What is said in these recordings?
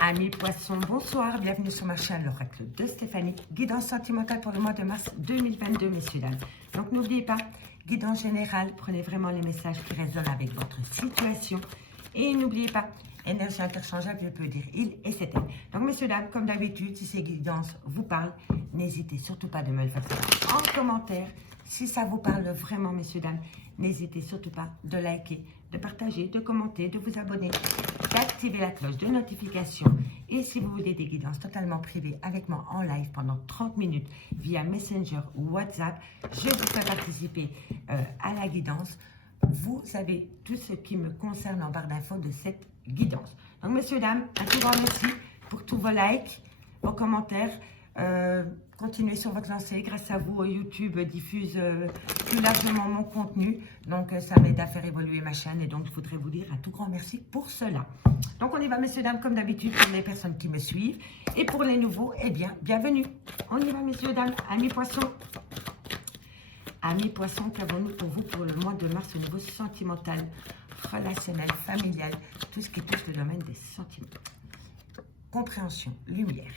Amis poissons, bonsoir, bienvenue sur ma chaîne, l'oracle de Stéphanie. Guidance sentimentale pour le mois de mars 2022, messieurs, dames. Donc n'oubliez pas, guidance générale, prenez vraiment les messages qui résonnent avec votre situation. Et n'oubliez pas, énergie interchangeable, je peux dire il et c'est elle. Donc messieurs, dames, comme d'habitude, si ces guidances vous parlent, n'hésitez surtout pas de me le faire savoir en commentaire. Si ça vous parle vraiment, messieurs, dames, n'hésitez surtout pas de liker, de partager, de commenter, de vous abonner, d'activer la cloche de notification. Et si vous voulez des guidances totalement privées avec moi en live pendant 30 minutes via Messenger ou WhatsApp, je vous fais participer à la guidance. Vous avez tout ce qui me concerne en barre d'infos de cette guidance. Donc, messieurs, dames, un tout grand merci pour tous vos likes, vos commentaires. Continuez sur votre lancée. Grâce à vous, YouTube diffuse plus largement mon contenu. Donc, ça m'aide à faire évoluer ma chaîne. Et donc, je voudrais vous dire un tout grand merci pour cela. Donc, on y va, messieurs, dames, comme d'habitude, pour les personnes qui me suivent. Et pour les nouveaux, eh bien, bienvenue. On y va, messieurs, dames, amis poissons. Amis poissons, qu'avons-nous pour vous pour le mois de mars au niveau sentimental, relationnel, familial, tout ce qui touche le domaine des sentiments. Compréhension, lumière.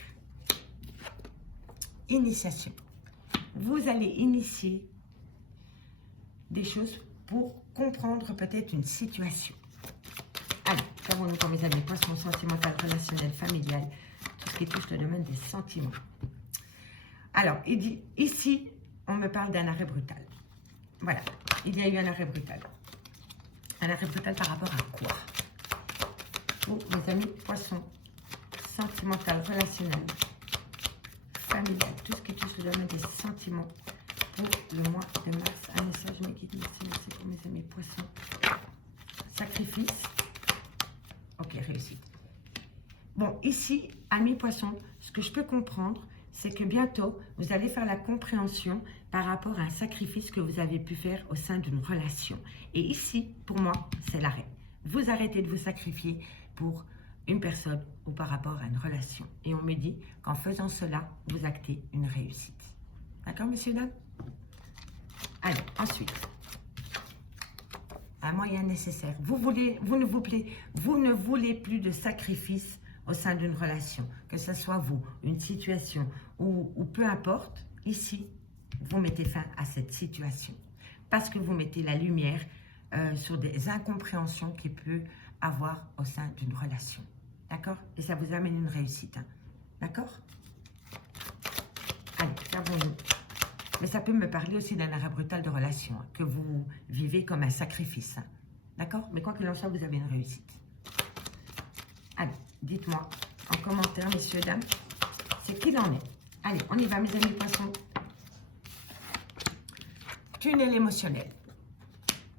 Initiation. Vous allez initier des choses pour comprendre peut-être une situation. Allez, qu'avons-nous pour mes amis poissons, sentimental, relationnel, familial, tout ce qui touche le domaine des sentiments. Alors, il dit, ici, on me parle d'un arrêt brutal. Voilà, il y a eu un arrêt brutal. Un arrêt brutal par rapport à quoi? Pour mes amis poissons, sentimental, relationnel, familial, tout ce qui touche le domaine des sentiments pour le mois de mars. Un message, mes guides, merci pour mes amis poissons. Sacrifice. Ok, réussite. Bon, ici, amis poissons, ce que je peux comprendre, c'est que bientôt, vous allez faire la compréhension par rapport à un sacrifice que vous avez pu faire au sein d'une relation. Et ici, pour moi, c'est l'arrêt. Vous arrêtez de vous sacrifier pour une personne ou par rapport à une relation. Et on me dit qu'en faisant cela, vous actez une réussite. D'accord, messieurs, dames? Allez, ensuite, un moyen nécessaire. Vous ne voulez plus de sacrifice au sein d'une relation, que ce soit vous, une situation ou peu importe. Ici, vous mettez fin à cette situation parce que vous mettez la lumière sur des incompréhensions qu'il peut avoir au sein d'une relation. D'accord? Et ça vous amène une réussite. Hein? D'accord? Allez, servons-nous. Mais ça peut me parler aussi d'un arrêt brutal de relation, hein, que vous vivez comme un sacrifice. Hein? D'accord? Mais quoi qu'il en soit, vous avez une réussite. Allez, dites-moi en commentaire, messieurs, dames, c'est qu'il en est. Allez, on y va, mes amis poissons. Tunnel émotionnel.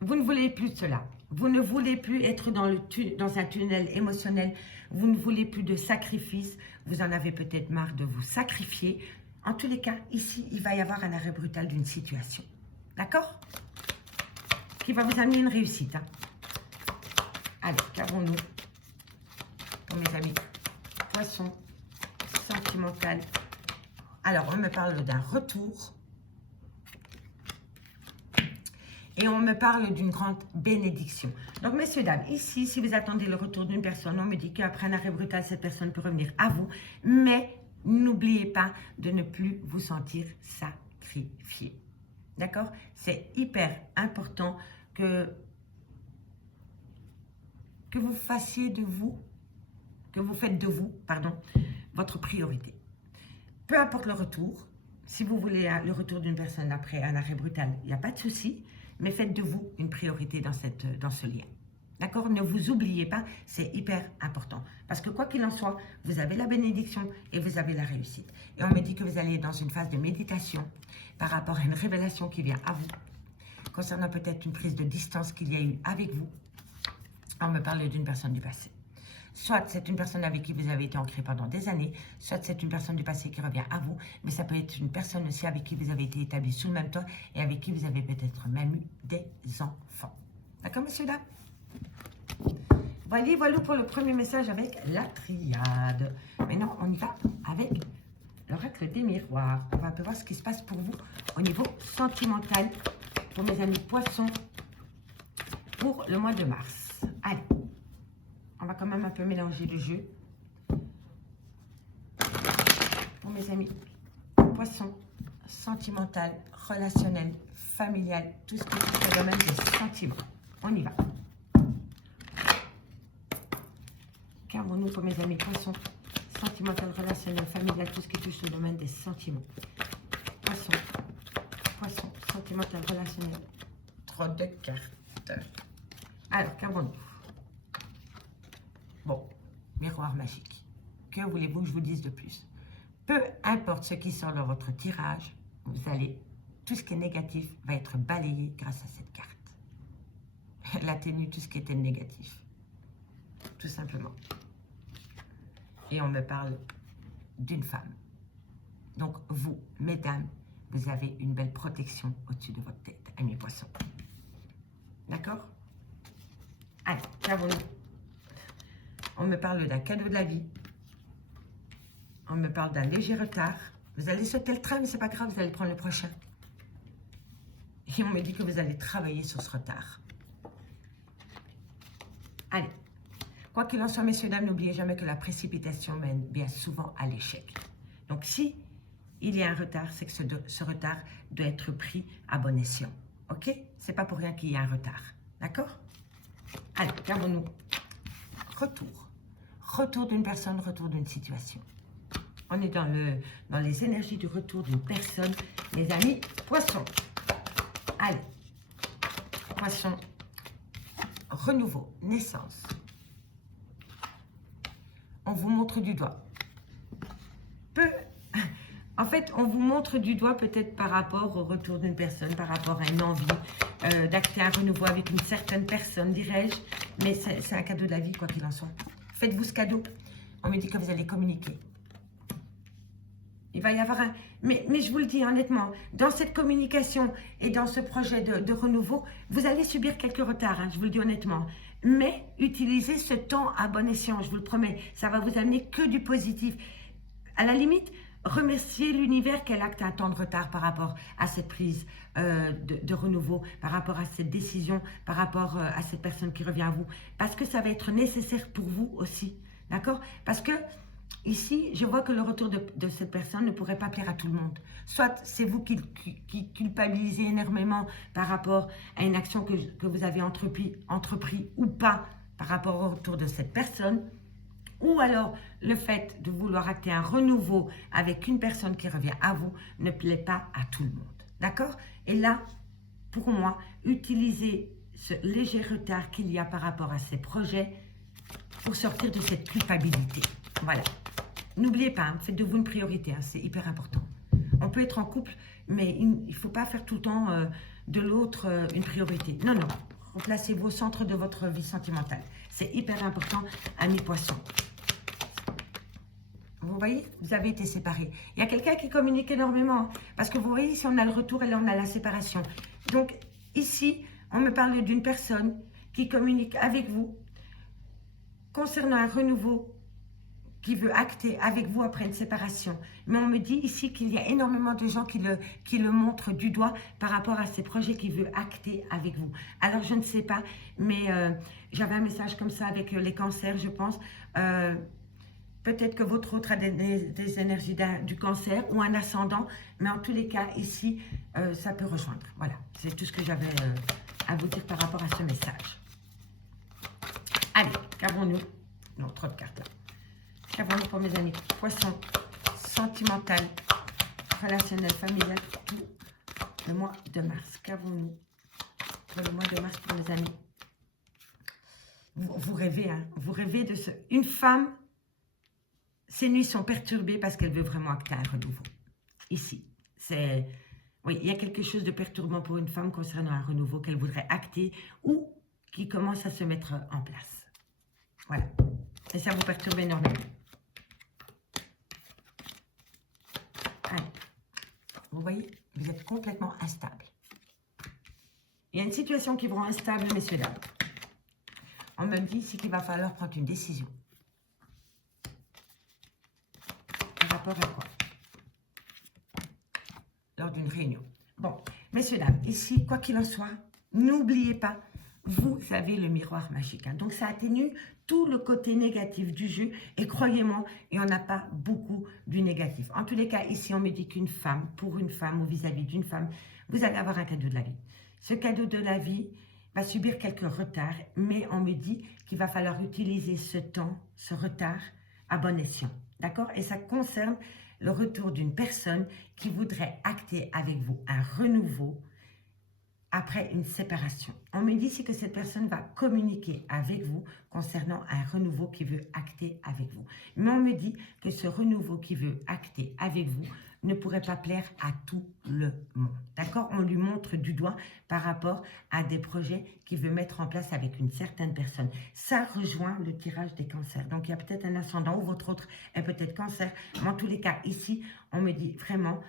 Vous ne voulez plus de cela. Vous ne voulez plus être dans un tunnel émotionnel. Vous ne voulez plus de sacrifice. Vous en avez peut-être marre de vous sacrifier. En tous les cas, ici, il va y avoir un arrêt brutal d'une situation. D'accord? Qui va vous amener une réussite. Hein? Allez, qu'avons-nous pour mes amis poissons, sentimental. Alors, on me parle d'un retour. Et on me parle d'une grande bénédiction. Donc, messieurs, dames, ici, si vous attendez le retour d'une personne, on me dit qu'après un arrêt brutal, cette personne peut revenir à vous. Mais n'oubliez pas de ne plus vous sentir sacrifié. D'accord? C'est hyper important que vous fassiez de vous, que vous faites de vous, pardon, votre priorité. Peu importe le retour. Si vous voulez le retour d'une personne après un arrêt brutal, il n'y a pas de souci. Mais faites de vous une priorité dans ce lien. D'accord? Ne vous oubliez pas, c'est hyper important. Parce que quoi qu'il en soit, vous avez la bénédiction et vous avez la réussite. Et on me dit que vous allez dans une phase de méditation par rapport à une révélation qui vient à vous. Concernant peut-être une prise de distance qu'il y a eu avec vous. On me parle d'une personne du passé. Soit c'est une personne avec qui vous avez été ancré pendant des années, soit c'est une personne du passé qui revient à vous, mais ça peut être une personne aussi avec qui vous avez été établi sous le même toit et avec qui vous avez peut-être même eu des enfants. D'accord, messieurs, dames? Voilà pour le premier message avec la triade. Maintenant, on y va avec l'oracle des miroirs. On va un peu voir ce qui se passe pour vous au niveau sentimental, pour mes amis poissons, pour le mois de mars. Allez. On va quand même un peu mélanger le jeu. Pour mes amis, poisson, sentimental, relationnel, familial, tout ce qui est le domaine des sentiments. On y va. Qu'avons-nous pour mes amis, poisson, sentimental, relationnel, familial, tout ce qui touche le domaine des sentiments. Poisson, poisson, sentimental, relationnel. Trop de cartes. Alors, qu'avons-nous? Bon, miroir magique. Que voulez-vous que je vous dise de plus? Peu importe ce qui sort dans votre tirage, vous allez, tout ce qui est négatif va être balayé grâce à cette carte. Elle atténue tout ce qui était négatif. Tout simplement. Et on me parle d'une femme. Donc, vous, mesdames, vous avez une belle protection au-dessus de votre tête, amis poissons. D'accord? Allez, qu'avons-nous? On me parle d'un cadeau de la vie. On me parle d'un léger retard. Vous allez sauter le train, mais c'est pas grave, vous allez prendre le prochain. Et on me dit que vous allez travailler sur ce retard. Allez. Quoi qu'il en soit, messieurs, dames, n'oubliez jamais que la précipitation mène bien souvent à l'échec. Donc, si il y a un retard, c'est que ce retard doit être pris à bon escient. OK? C'est pas pour rien qu'il y a un retard. D'accord? Allez, qu'avons-nous? Retour. Retour d'une personne, retour d'une situation. On est dans les énergies du retour d'une personne. Mes amis, poissons. Allez. Poissons. Renouveau, naissance. On vous montre du doigt. En fait, on vous montre du doigt peut-être par rapport au retour d'une personne, par rapport à une envie d'acter un renouveau avec une certaine personne, dirais-je. Mais c'est un cadeau de la vie, quoi qu'il en soit. Faites-vous ce cadeau. On me dit que vous allez communiquer. Il va y avoir un... Mais je vous le dis honnêtement, dans cette communication et dans ce projet de renouveau, vous allez subir quelques retards, hein, je vous le dis honnêtement. Mais utilisez ce temps à bon escient, je vous le promets. Ça va vous amener que du positif. À la limite, remerciez l'univers qu'elle acte un temps de retard par rapport à cette prise de renouveau, par rapport à cette décision, par rapport à cette personne qui revient à vous. Parce que ça va être nécessaire pour vous aussi, d'accord? Parce que ici, je vois que le retour de cette personne ne pourrait pas plaire à tout le monde. Soit c'est vous qui culpabilisez énormément par rapport à une action que vous avez entrepris ou pas par rapport au retour de cette personne. Ou alors, le fait de vouloir acter un renouveau avec une personne qui revient à vous ne plaît pas à tout le monde. D'accord? Et là, pour moi, utilisez ce léger retard qu'il y a par rapport à ces projets pour sortir de cette culpabilité. Voilà. N'oubliez pas, hein, faites de vous une priorité, hein, c'est hyper important. On peut être en couple, mais il ne faut pas faire tout le temps de l'autre une priorité. Non, non. Replacez-vous au centre de votre vie sentimentale. C'est hyper important, amis poissons. Vous voyez, vous avez été séparés. Il y a quelqu'un qui communique énormément. Hein, parce que vous voyez, ici, on a le retour et là, on a la séparation. Donc, ici, on me parle d'une personne qui communique avec vous concernant un renouveau qui veut acter avec vous après une séparation. Mais on me dit ici qu'il y a énormément de gens qui le montrent du doigt par rapport à ces projets qu'il veut acter avec vous. Alors, je ne sais pas, mais j'avais un message comme ça avec les cancers, je pense. Peut-être que votre autre a des énergies du cancer ou un ascendant, mais en tous les cas, ici, ça peut rejoindre. Voilà, c'est tout ce que j'avais à vous dire par rapport à ce message. Allez, qu'avons-nous? Non, trop de cartes là. Qu'avons-nous pour mes amis? Poisson, sentimental, relationnel, familial, tout le mois de mars. Qu'avons-nous pour le mois de mars pour mes amis? Vous rêvez, hein? Vous rêvez de ce... Une femme, ses nuits sont perturbées parce qu'elle veut vraiment acter un renouveau. Ici, c'est... Oui, il y a quelque chose de perturbant pour une femme concernant un renouveau qu'elle voudrait acter ou qui commence à se mettre en place. Voilà. Et ça vous perturbe énormément. Allez. Vous voyez, vous êtes complètement instable. Il y a une situation qui vous rend instable, messieurs, dames. On me dit ici qu'il va falloir prendre une décision. Par rapport à quoi? Lors d'une réunion. Bon, messieurs, dames, ici, quoi qu'il en soit, n'oubliez pas, vous avez le miroir magique. Hein. Donc, ça atténue tout le côté négatif du jeu. Et croyez-moi, il n'y en a pas beaucoup du négatif. En tous les cas, ici, on me dit qu'une femme, pour une femme ou vis-à-vis d'une femme, vous allez avoir un cadeau de la vie. Ce cadeau de la vie va subir quelques retards, mais on me dit qu'il va falloir utiliser ce temps, ce retard, à bon escient. D'accord? Et ça concerne le retour d'une personne qui voudrait acter avec vous un renouveau après une séparation. On me dit ici que cette personne va communiquer avec vous concernant un renouveau qui veut acter avec vous. Mais on me dit que ce renouveau qui veut acter avec vous ne pourrait pas plaire à tout le monde. D'accord? On lui montre du doigt par rapport à des projets qu'il veut mettre en place avec une certaine personne. Ça rejoint le tirage des cancers. Donc, il y a peut-être un ascendant ou votre autre est peut-être cancer. Mais en tous les cas, ici, on me dit vraiment...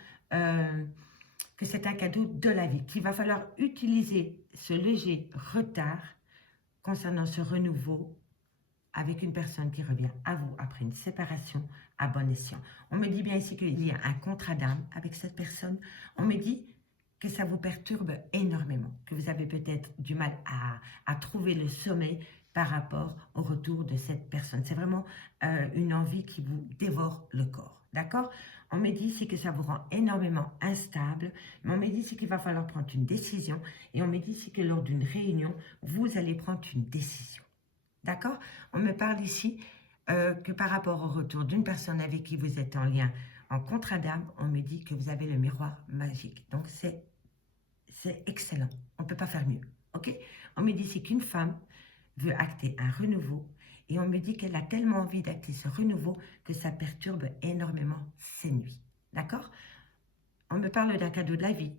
que c'est un cadeau de la vie, qu'il va falloir utiliser ce léger retard concernant ce renouveau avec une personne qui revient à vous après une séparation à bon escient. On me dit bien ici qu'il y a un contrat d'âme avec cette personne. On me dit que ça vous perturbe énormément, que vous avez peut-être du mal à trouver le sommeil par rapport au retour de cette personne. C'est vraiment une envie qui vous dévore le corps, d'accord? On me dit ici que ça vous rend énormément instable, mais on me dit ici qu'il va falloir prendre une décision, et on me dit ici que lors d'une réunion, vous allez prendre une décision, d'accord? On me parle ici que par rapport au retour d'une personne avec qui vous êtes en lien, en contrat d'âme, on me dit que vous avez le miroir magique, donc c'est excellent, on ne peut pas faire mieux, ok? On me dit ici qu'une femme veut acter un renouveau et on me dit qu'elle a tellement envie d'acter ce renouveau que ça perturbe énormément ses nuits, d'accord? On me parle d'un cadeau de la vie,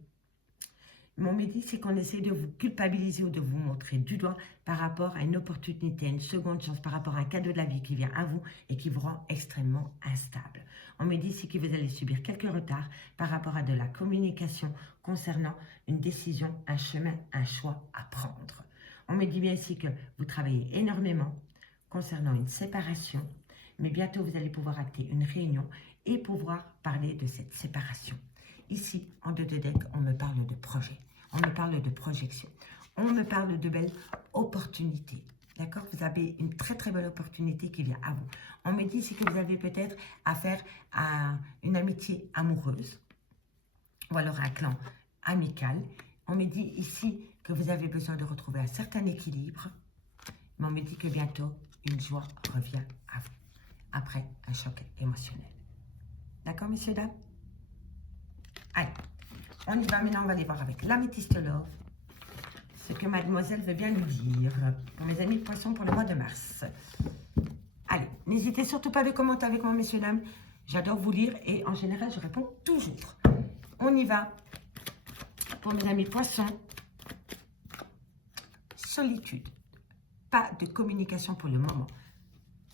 mais on me dit c'est qu'on essaie de vous culpabiliser ou de vous montrer du doigt par rapport à une opportunité, à une seconde chance, par rapport à un cadeau de la vie qui vient à vous et qui vous rend extrêmement instable. On me dit ici que vous allez subir quelques retards par rapport à de la communication concernant une décision, un chemin, un choix à prendre. On me dit bien ici que vous travaillez énormément concernant une séparation, mais bientôt vous allez pouvoir acter une réunion et pouvoir parler de cette séparation. Ici, en deux de deck, on me parle de projet, on me parle de projection, on me parle de belles opportunités. D'accord? Vous avez une très très belle opportunité qui vient à vous. On me dit ici que vous avez peut-être affaire à une amitié amoureuse ou alors un clan amical. On me dit ici que vous avez besoin de retrouver un certain équilibre, mais on me dit que bientôt, une joie revient à vous, après un choc émotionnel. D'accord, messieurs, dames? Allez, on y va maintenant, on va aller voir avec l'améthyste love, ce que mademoiselle veut bien nous dire, pour mes amis de poisson pour le mois de mars. Allez, n'hésitez surtout pas à commenter avec moi, messieurs, dames. J'adore vous lire et en général, je réponds toujours. On y va. Pour mes amis poissons, solitude, pas de communication pour le moment.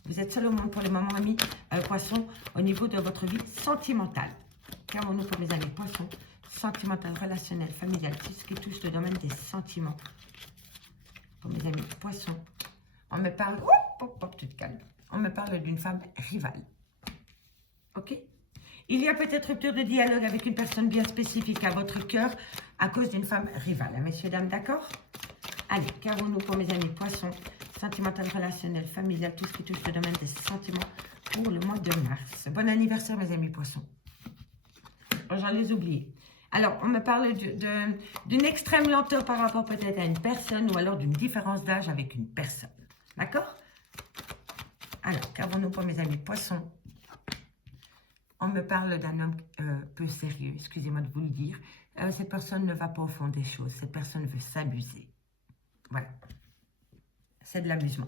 Vous êtes seul au monde pour le moment, amis poissons, au niveau de votre vie sentimentale. Qu'avons-nous pour mes amis poissons? Sentimental, relationnel, familial, tout ce qui touche le domaine des sentiments. Pour mes amis poissons, on me parle, tu te calmes, on me parle d'une femme rivale. Ok? Il y a peut-être rupture de dialogue avec une personne bien spécifique à votre cœur à cause d'une femme rivale. Hein, messieurs, dames, d'accord? Allez, qu'avons-nous pour mes amis poissons? Sentimental, relationnel, familial, tout ce qui touche le domaine des sentiments pour le mois de mars. Bon anniversaire, mes amis poissons. J'en ai oublié. Alors, on me parle d'une extrême lenteur par rapport peut-être à une personne ou alors d'une différence d'âge avec une personne. D'accord? Alors, qu'avons-nous pour mes amis poissons? On me parle d'un homme peu sérieux, excusez-moi de vous le dire. Cette personne ne va pas au fond des choses. Cette personne veut s'amuser. Voilà. C'est de l'amusement.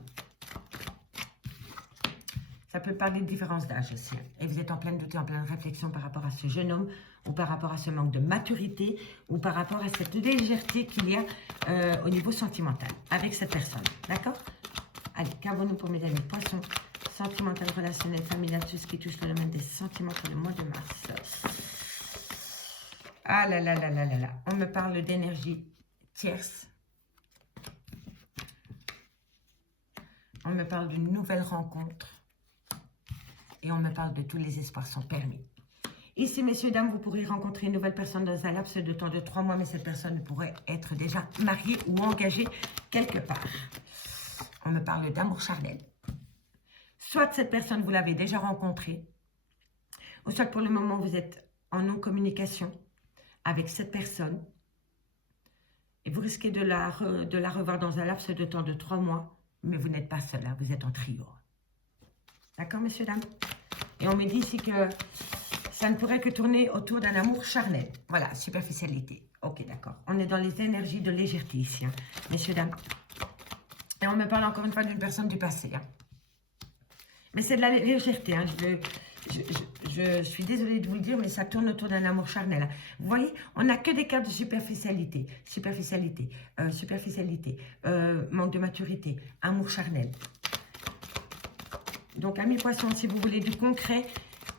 Ça peut parler de différence d'âge aussi. Et vous êtes en pleine doute, en pleine réflexion par rapport à ce jeune homme, ou par rapport à ce manque de maturité, ou par rapport à cette légèreté qu'il y a au niveau sentimental avec cette personne. D'accord? Allez, qu'avons-nous pour mes amis poissons? Sentimental, relationnel, familial, tout ce qui touche le domaine des sentiments pour le mois de mars. Ah là là là là là là. On me parle d'énergie tierce. On me parle d'une nouvelle rencontre. Et on me parle de tous les espoirs sont permis. Ici, messieurs, dames, vous pourrez rencontrer une nouvelle personne dans un laps de temps de 3 mois, mais cette personne pourrait être déjà mariée ou engagée quelque part. On me parle d'amour charnel. Soit cette personne, vous l'avez déjà rencontrée, ou soit pour le moment, vous êtes en non-communication avec cette personne, et vous risquez de la revoir dans un laps de temps de 3 mois, mais vous n'êtes pas seul, hein, vous êtes en trio. D'accord, messieurs, dames? Et on me dit ici que ça ne pourrait que tourner autour d'un amour charnel. Voilà, superficialité. Ok, d'accord. On est dans les énergies de légèreté ici, hein, messieurs, dames. Et on me parle encore une fois d'une personne du passé. Hein. Mais c'est de la légèreté. Hein. Je suis désolée de vous le dire, mais ça tourne autour d'un amour charnel. Hein. Vous voyez, on n'a que des cartes de superficialité. Superficialité, manque de maturité, amour charnel. Donc, amis poissons, si vous voulez du concret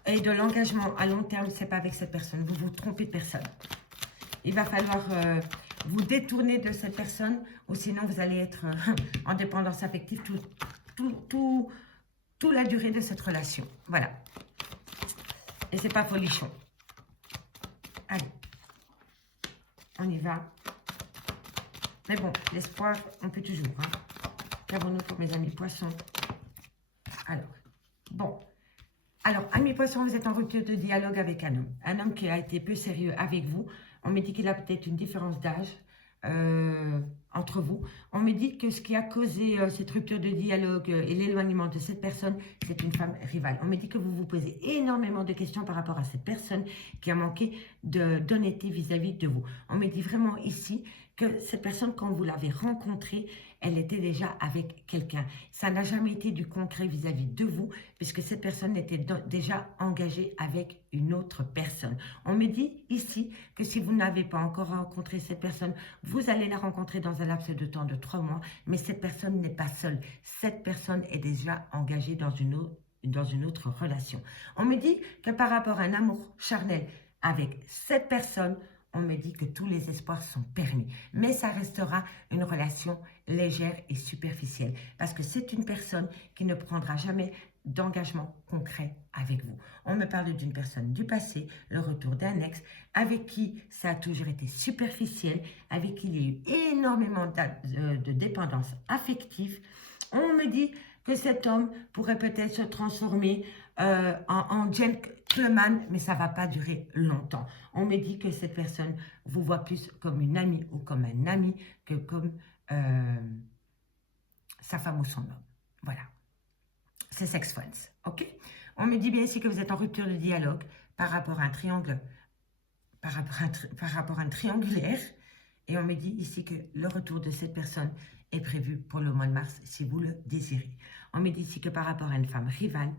et de l'engagement à long terme, c'est pas avec cette personne. Vous vous trompez de personne. Il va falloir vous détourner de cette personne ou sinon vous allez être en dépendance affective toute la durée de cette relation. Voilà. Et c'est pas folichon. Allez. On y va. Mais bon, l'espoir, on peut toujours. Hein. Qu'avons-nous pour mes amis poissons? Alors, bon. Alors, amis poissons, vous êtes en rupture de dialogue avec un homme. Un homme qui a été peu sérieux avec vous. On me dit qu'il a peut-être une différence d'âge entre vous. On me dit que ce qui a causé cette rupture de dialogue et l'éloignement de cette personne, c'est une femme rivale. On me dit que vous vous posez énormément de questions par rapport à cette personne qui a manqué d'honnêteté vis-à-vis de vous. On me dit vraiment ici que cette personne, quand vous l'avez rencontrée, elle était déjà avec quelqu'un. Ça n'a jamais été du concret vis-à-vis de vous, puisque cette personne était déjà engagée avec une autre personne. On me dit ici que si vous n'avez pas encore rencontré cette personne, vous allez la rencontrer dans un laps de temps de 3 mois, mais cette personne n'est pas seule. Cette personne est déjà engagée dans une autre relation. On me dit que par rapport à un amour charnel avec cette personne, on me dit que tous les espoirs sont permis. Mais ça restera une relation légère et superficielle. Parce que c'est une personne qui ne prendra jamais d'engagement concret avec vous. On me parle d'une personne du passé, le retour d'un ex, avec qui ça a toujours été superficiel, avec qui il y a eu énormément de dépendance affective. On me dit que cet homme pourrait peut-être se transformer en gentleman, mais ça ne va pas durer longtemps. On me dit que cette personne vous voit plus comme une amie ou comme un ami que comme sa femme ou son homme. Voilà. C'est Sex Friends, ok? On me dit bien ici que vous êtes en rupture de dialogue par rapport à un triangle, par rapport à un triangulaire. Et on me dit ici que le retour de cette personne est prévu pour le mois de mars si vous le désirez. On me dit ici que par rapport à une femme rivale,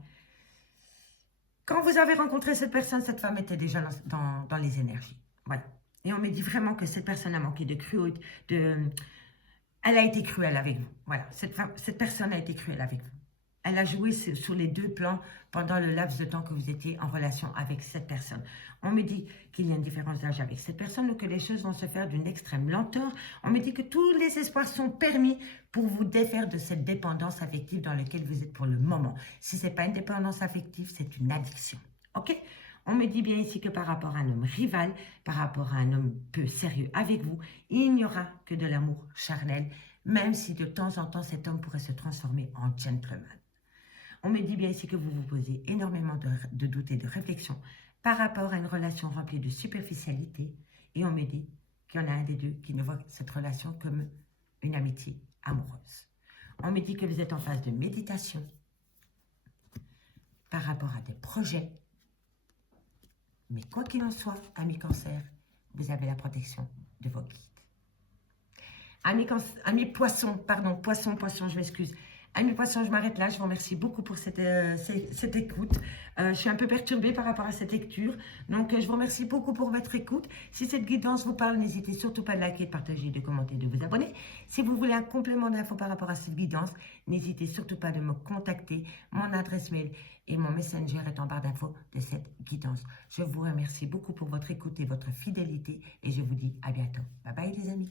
quand vous avez rencontré cette personne, cette femme était déjà dans les énergies. Voilà. Et on me dit vraiment que cette personne a manqué de cruauté, elle a été cruelle avec vous. Voilà. Cette personne a été cruelle avec vous. Elle a joué sur les deux plans pendant le laps de temps que vous étiez en relation avec cette personne. On me dit qu'il y a une différence d'âge avec cette personne ou que les choses vont se faire d'une extrême lenteur. On me dit que tous les espoirs sont permis pour vous défaire de cette dépendance affective dans laquelle vous êtes pour le moment. Si ce n'est pas une dépendance affective, c'est une addiction. Ok? On me dit bien ici que par rapport à un homme rival, par rapport à un homme peu sérieux avec vous, il n'y aura que de l'amour charnel, même si de temps en temps cet homme pourrait se transformer en gentleman. On me dit bien ici que vous vous posez énormément de doutes et de réflexions par rapport à une relation remplie de superficialité. Et on me dit qu'il y en a un des deux qui ne voit cette relation comme une amitié amoureuse. On me dit que vous êtes en phase de méditation par rapport à des projets. Mais quoi qu'il en soit, amis cancer, vous avez la protection de vos guides. Amis poissons, pardon, poisson, je m'excuse. Amis poissons, je m'arrête là. Je vous remercie beaucoup pour cette écoute. Je suis un peu perturbée par rapport à cette lecture. Donc, je vous remercie beaucoup pour votre écoute. Si cette guidance vous parle, n'hésitez surtout pas de liker, de partager, de commenter, de vous abonner. Si vous voulez un complément d'infos par rapport à cette guidance, n'hésitez surtout pas de me contacter. Mon adresse mail et mon messenger est en barre d'infos de cette guidance. Je vous remercie beaucoup pour votre écoute et votre fidélité. Et je vous dis à bientôt. Bye bye les amis.